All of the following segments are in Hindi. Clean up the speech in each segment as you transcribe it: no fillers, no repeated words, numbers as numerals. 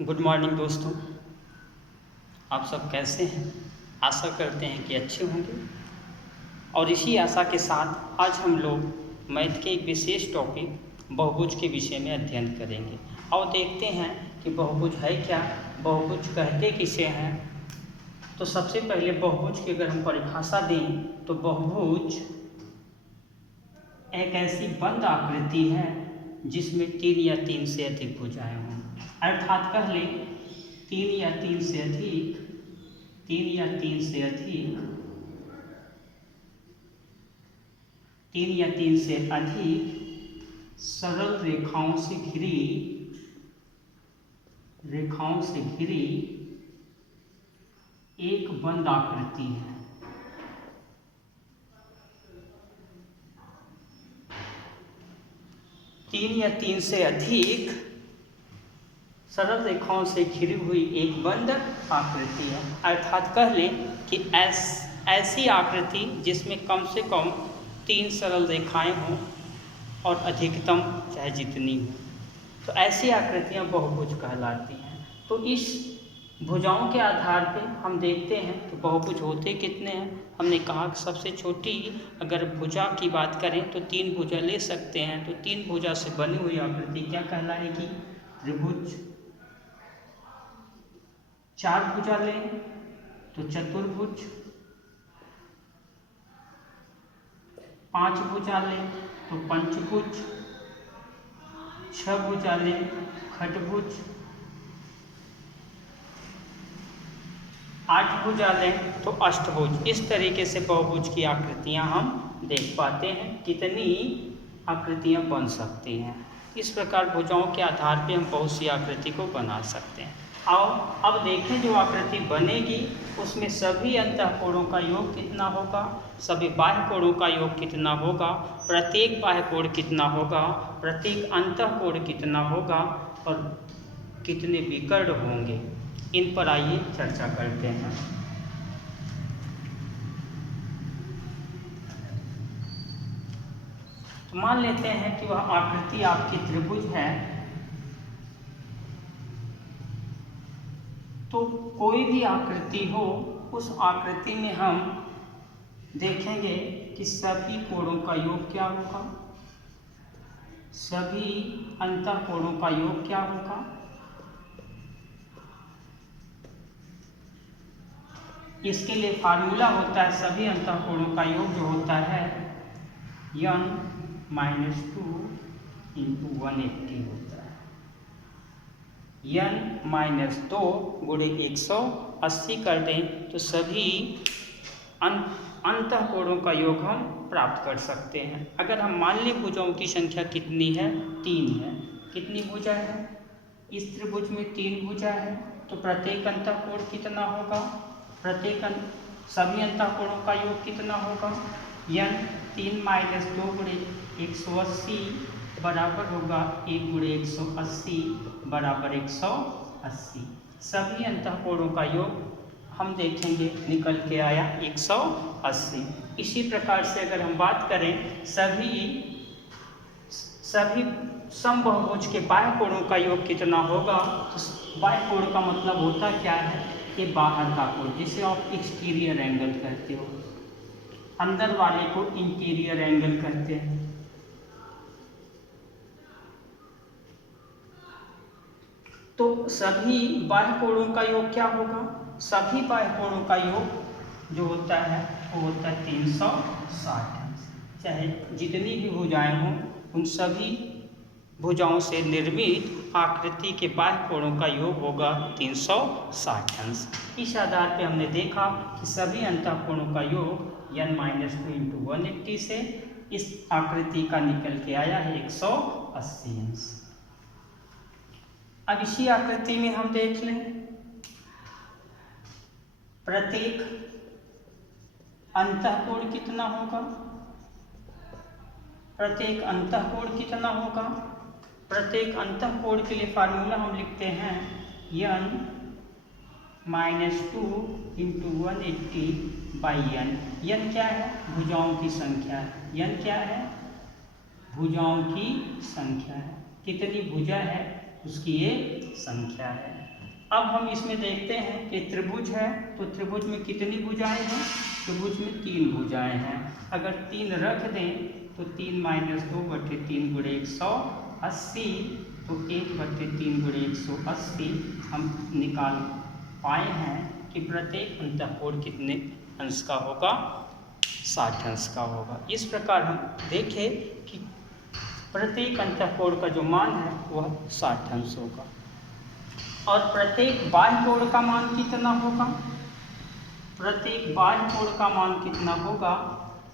गुड मॉर्निंग दोस्तों। आप सब कैसे हैं? आशा करते हैं कि अच्छे होंगे। और इसी आशा के साथ आज हम लोग मैथ के एक विशेष टॉपिक बहुभुज के विषय में अध्ययन करेंगे और देखते हैं कि बहुभुज है क्या, बहुभुज कहते किसे हैं। तो सबसे पहले बहुभुज की अगर हम परिभाषा दें तो बहुभुज एक ऐसी बंद आकृति है जिसमें 3 या 3 से अधिक भुजाएं हों। अर्थात कह लें 3 या 3 से अधिक, 3 या 3 से अधिक, 3 या 3 से अधिक सरल रेखाओं से घिरी एक बंद आकृति है। तीन या 3 से अधिक सरल रेखाओं से घिरी हुई एक बंद आकृति है। अर्थात कह लें कि ऐसी आकृति जिसमें कम से कम 3 सरल रेखाएं हों और अधिकतम चाहे जितनी हो, तो ऐसी आकृतियां बहुभुज कहलाती हैं। तो इस भुजाओं के आधार पे हम देखते हैं कि बहुभुज होते कितने हैं। हमने कहा कि सबसे छोटी अगर भुजा की बात करें तो 3 भुजा ले सकते हैं। तो 3 भुजा से बनी हुई आकृति क्या कहलाएगी? त्रिभुज। 4 भुजा लें तो चतुर्भुज, 5 भुजा लें तो पंचभुज, 6 भुजा लें खटभुज, 8 भुजा लें तो अष्टभुज। इस तरीके से बहुभुज की आकृतियां हम देख पाते हैं, कितनी आकृतियां बन सकती हैं। इस प्रकार भुजाओं के आधार पर हम बहुत सी आकृति को बना सकते हैं। और अब देखें जो आकृति बनेगी उसमें सभी अंतःकोणों का योग कितना होगा, सभी बाह्य कोणों का योग कितना होगा, प्रत्येक बाह्य कोण कितना होगा, प्रत्येक अंतःकोण कितना होगा और कितने विकर्ण होंगे। इन पर आइए चर्चा करते हैं। तो मान लेते हैं कि वह आकृति आपकी त्रिभुज है। तो कोई भी आकृति हो, उस आकृति में हम देखेंगे कि सभी कोणों का योग क्या होगा, सभी अंतःकोणों का योग क्या होगा। इसके लिए फार्मूला होता है, सभी अंतःकोणों का योग जो होता है n-2 × 180 होता है। n-2 गुणे 180 कर दें तो सभी अंतःकोणों का योग हम प्राप्त कर सकते हैं। अगर हम मान लें भुजाओं की संख्या कितनी है, 3 है। कितनी भुजा है? इस त्रिभुज में 3 भुजा है। तो प्रत्येक अंतःकोण कितना होगा, सभी अंतःकोणों का योग कितना होगा? n3 - 2 गुणे 180 बराबर होगा 1 गुणे 180 बराबर 180। सभी अंतःकोणों का योग हम देखेंगे निकल के आया 180। इसी प्रकार से अगर हम बात करें सभी समबाहुभुज के बाह्य कोणों का योग कितना होगा, तो बाह्य कोण का मतलब होता क्या है? ये बाहर का कोण, जिसे आप एक्सटीरियर एंगल कहते हो। अंदर वाले को इंटीरियर एंगल कहते हैं। तो सभी बाह्य कोणों का योग क्या होगा? सभी बाह्य कोणों का योग जो होता है वो होता है 360। चाहे जितनी भी भुजाएं हों, उन सभी भुजाओं से निर्मित आकृति के बाह्य कोणों का योग होगा 360 अंश। इस आधार पे हमने देखा कि सभी अंतःकोणों का योग n-2 × 180 से इस आकृति का निकल के आया है 180 अंश। अब इसी आकृति में हम देख लें प्रत्येक अंतःकोण कितना होगा, प्रत्येक अंतःकोण कितना होगा। प्रत्येक अंतःकोण के लिए फार्मूला हम लिखते हैं n-2 × 180/n। n क्या है? भुजाओं की संख्या है। n क्या है? भुजाओं की संख्या है। कितनी भुजा है उसकी ये संख्या है। अब हम इसमें देखते हैं कि त्रिभुज है, तो त्रिभुज में कितनी भुजाएं हैं? त्रिभुज में 3 भुजाएं हैं। अगर 3 रख दें तो 3 - 2 बटे 3 गुणे 180, तो 1 बटे 3 गुणे 180 हम निकाल पाए हैं कि प्रत्येक अंतःकोण कितने अंश का होगा? 60 अंश का होगा। इस प्रकार हम देखें कि प्रत्येक अंतःकोण का जो मान है वह 60 अंश होगा। और प्रत्येक बाह्य कोण का मान कितना होगा? प्रत्येक बाह्य कोण का मान कितना होगा?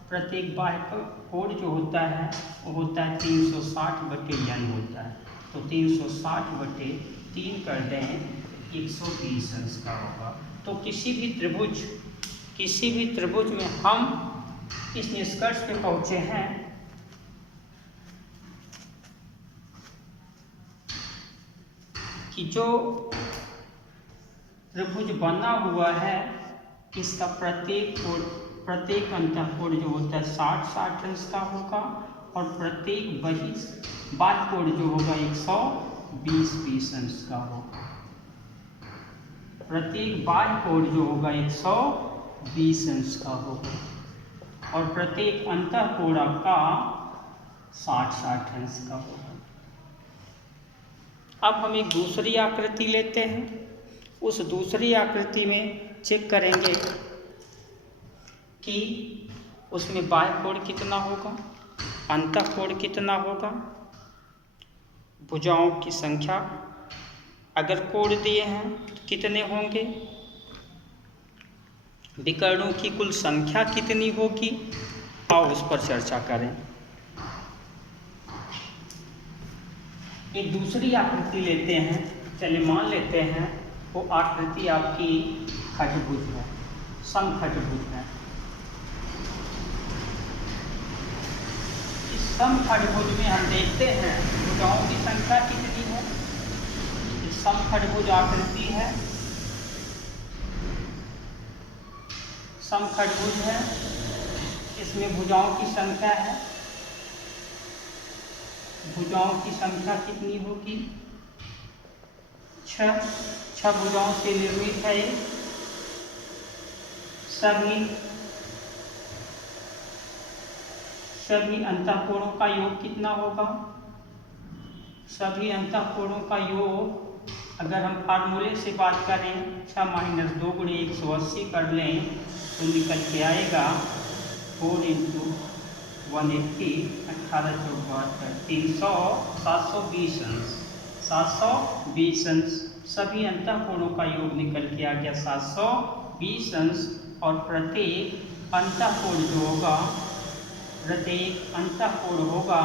प्रत्येक बाह्य कोण जो होता है वो होता है 360 बटे n होता है। तो 360 बटे 3 कर दें 120 अंश का होगा। तो किसी भी त्रिभुज में हम इस निष्कर्ष पे पहुंचे हैं कि जो त्रिभुज बना हुआ है इसका प्रत्येक अंतःकोण जो होता है 60 अंश का होगा, और प्रत्येक बाह्य कोण जो होगा 120 अंश का होगा। प्रत्येक बाह्य कोण जो होगा 120 अंश का होगा, और प्रत्येक अंतःकोण का 60 अंश का होगा। अब हम एक दूसरी आकृति लेते हैं। उस दूसरी आकृति में चेक करेंगे कि उसमें बाह्य कोण कितना होगा, अंतःकोण कितना होगा, भुजाओं की संख्या, अगर कोण दिए हैं तो कितने होंगे, विकर्णों की कुल संख्या कितनी होगी, आओ उस पर चर्चा करें। एक दूसरी आकृति लेते हैं। चलिए मान लेते हैं वो आकृति आपकी खटभुज है, समखटभुज है। इस समखटभुज में हम देखते हैं भुजाओं की संख्या कितनी है। इस समखटभुज आकृति है, समखटभुज है, इसमें भुजाओं की संख्या है। भुजाओं की संख्या कितनी होगी? 6 भुजाओं से निर्मित है ये। सभी अंतःकोणों का योग कितना होगा? सभी अंतःकोणों का योग अगर हम फार्मूले से बात करें 6 - 2 गुणे 180 कर लें तो निकल के आएगा 4 × 180 18 × 4 720 अंश। 720 अंश सभी अंतःकोणों का योग निकल के आ गया 720 अंश। और प्रत्येक अंतःकोण जो होगा, प्रत्येक अंतःकोण होगा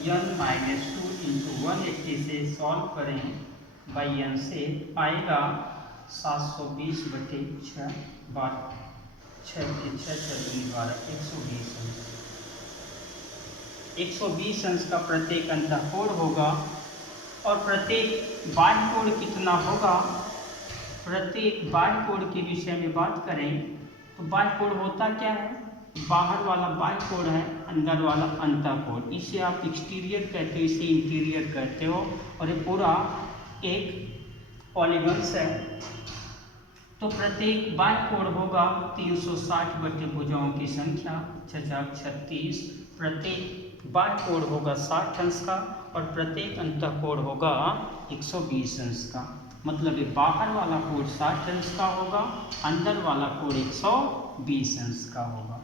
n - 2 × 180 से सॉल्व करें बाई n से आएगा 720 बटे 6 12 6 के 6 12 120 अंश। 120 अंश का प्रत्येक अंतःकोण होगा। और प्रत्येक बाह्य कोण कितना होगा? प्रत्येक बाह्य कोण के विषय में बात करें तो बाह्य कोण होता क्या है? बाहर वाला बाह्य कोण है, अंदर वाला अंतःकोण। इसे आप एक्सटीरियर कहते हो, इसे इंटीरियर कहते हो। और ये पूरा एक पॉलीगन्स है। तो प्रत्येक बाह्य कोण होगा 360 बटे भुजाओं की संख्या 36। प्रत्येक बाह्य कोण होगा 60 अंश का, और प्रत्येक अंतःकोण होगा 120 अंश का। मतलब ये बाहर वाला कोण 60 अंश का होगा, अंदर वाला कोण 120 अंश का होगा।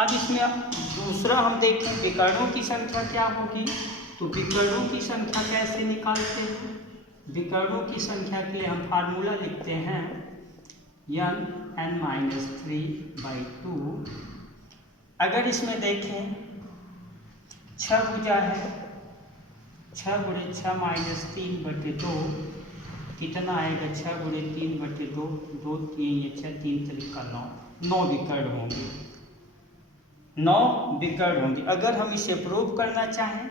अब इसमें दूसरा हम देखें विकर्णों की संख्या क्या होगी। तो विकर्णों की संख्या कैसे निकालते हैं? विकर्णों की संख्या के लिए हम फार्मूला लिखते हैं n-3/2। अगर इसमें देखें 6 भुजा है, 6 × 6 - 3 बटे 2 कितना आएगा? 6 × 3 बटे 2 2 3 6 3 3 9 9 विकर्ण होंगे। 9 विकर्ण होंगे। अगर हम इसे प्रूव करना चाहें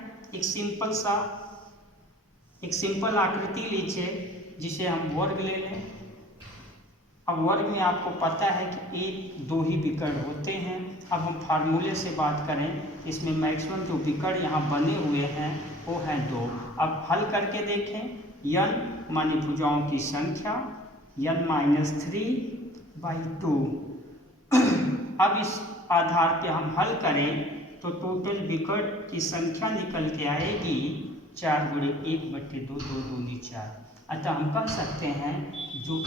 एक सिंपल आकृति लीजिए जिसे हम वर्ग ले लें। अब वर्ग में आपको पता है कि एक दो ही विकर्ण होते हैं। अब हम फार्मूले से बात करें, इसमें मैक्सिमम जो विकर्ण यहाँ बने हुए हैं वो हैं 2। अब हल करके देखें, n मानी भुजाओं की संख्या n-3/2। अब इस आधार पे हम हल करें तो टोटल विकर्ण की संख्या निकल के आएगी 4 × 1/2, 2 दूनी 4। अतः हम कह सकते हैं जो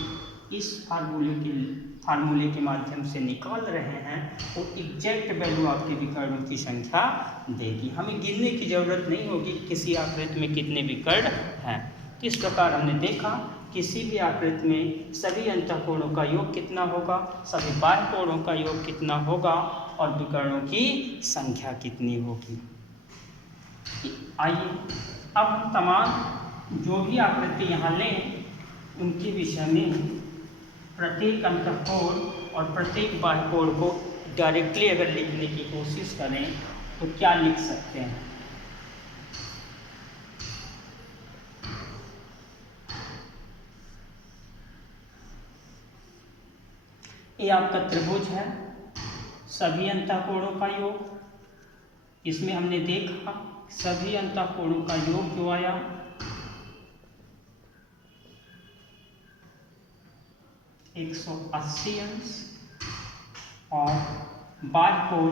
इस फार्मूले के माध्यम से निकाल रहे हैं वो एग्जैक्ट वैल्यू आपके विकर्णों की संख्या देगी। हमें गिनने की ज़रूरत नहीं होगी किसी आकृति में कितने विकर्ण हैं। तो इस प्रकार हमने देखा किसी भी आकृति में सभी अंतःकोणों का योग कितना होगा, सभी बाह्य कोणों का योग कितना होगा और विकर्णों की संख्या कितनी होगी। आइए अब हम तमाम जो भी आकृति यहाँ लें उनके विषय में प्रत्येक अंतःकोण और प्रत्येक बाह्य कोण को डायरेक्टली अगर लिखने की कोशिश करें तो क्या लिख सकते हैं। ये आपका त्रिभुज है, सभी अंतःकोणों का योग। इसमें हमने देखा सभी अंतःकोणों का योग जो आया 180 अंश और बाह्य कोण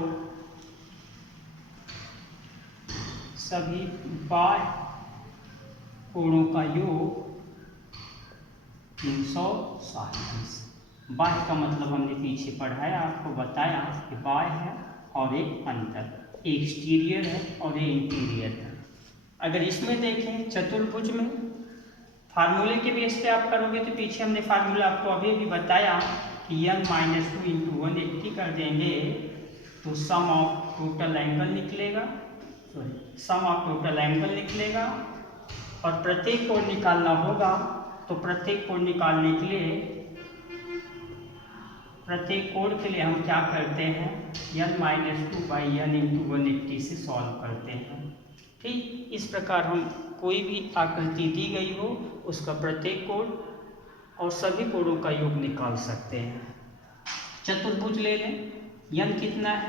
सभी बाह्य कोणों का योग 360 अंश। बाह्य का मतलब हमने पीछे पढ़ाया, आपको बताया कि बाह्य है और एक अंतर, एक्सटीरियर है और एक इंटीरियर है। अगर इसमें देखें चतुर्भुज में फार्मूले के बेस पे आप करोगे तो पीछे हमने फार्मूला आपको अभी भी बताया कि n-2 × 180 कर देंगे तो सम ऑफ टोटल एंगल निकलेगा, सम ऑफ टोटल एंगल निकलेगा। और प्रत्येक कोण निकालना होगा तो प्रत्येक कोण निकालने के लिए प्रत्येक कोण के लिए हम क्या करते हैं n-2/n × 180 से सॉल्व करते हैं। ठीक, इस प्रकार हम कोई भी आकृति दी गई हो उसका प्रत्येक कोण और सभी कोणों का योग निकाल सकते हैं। चतुर्भुज ले लें, n कितना है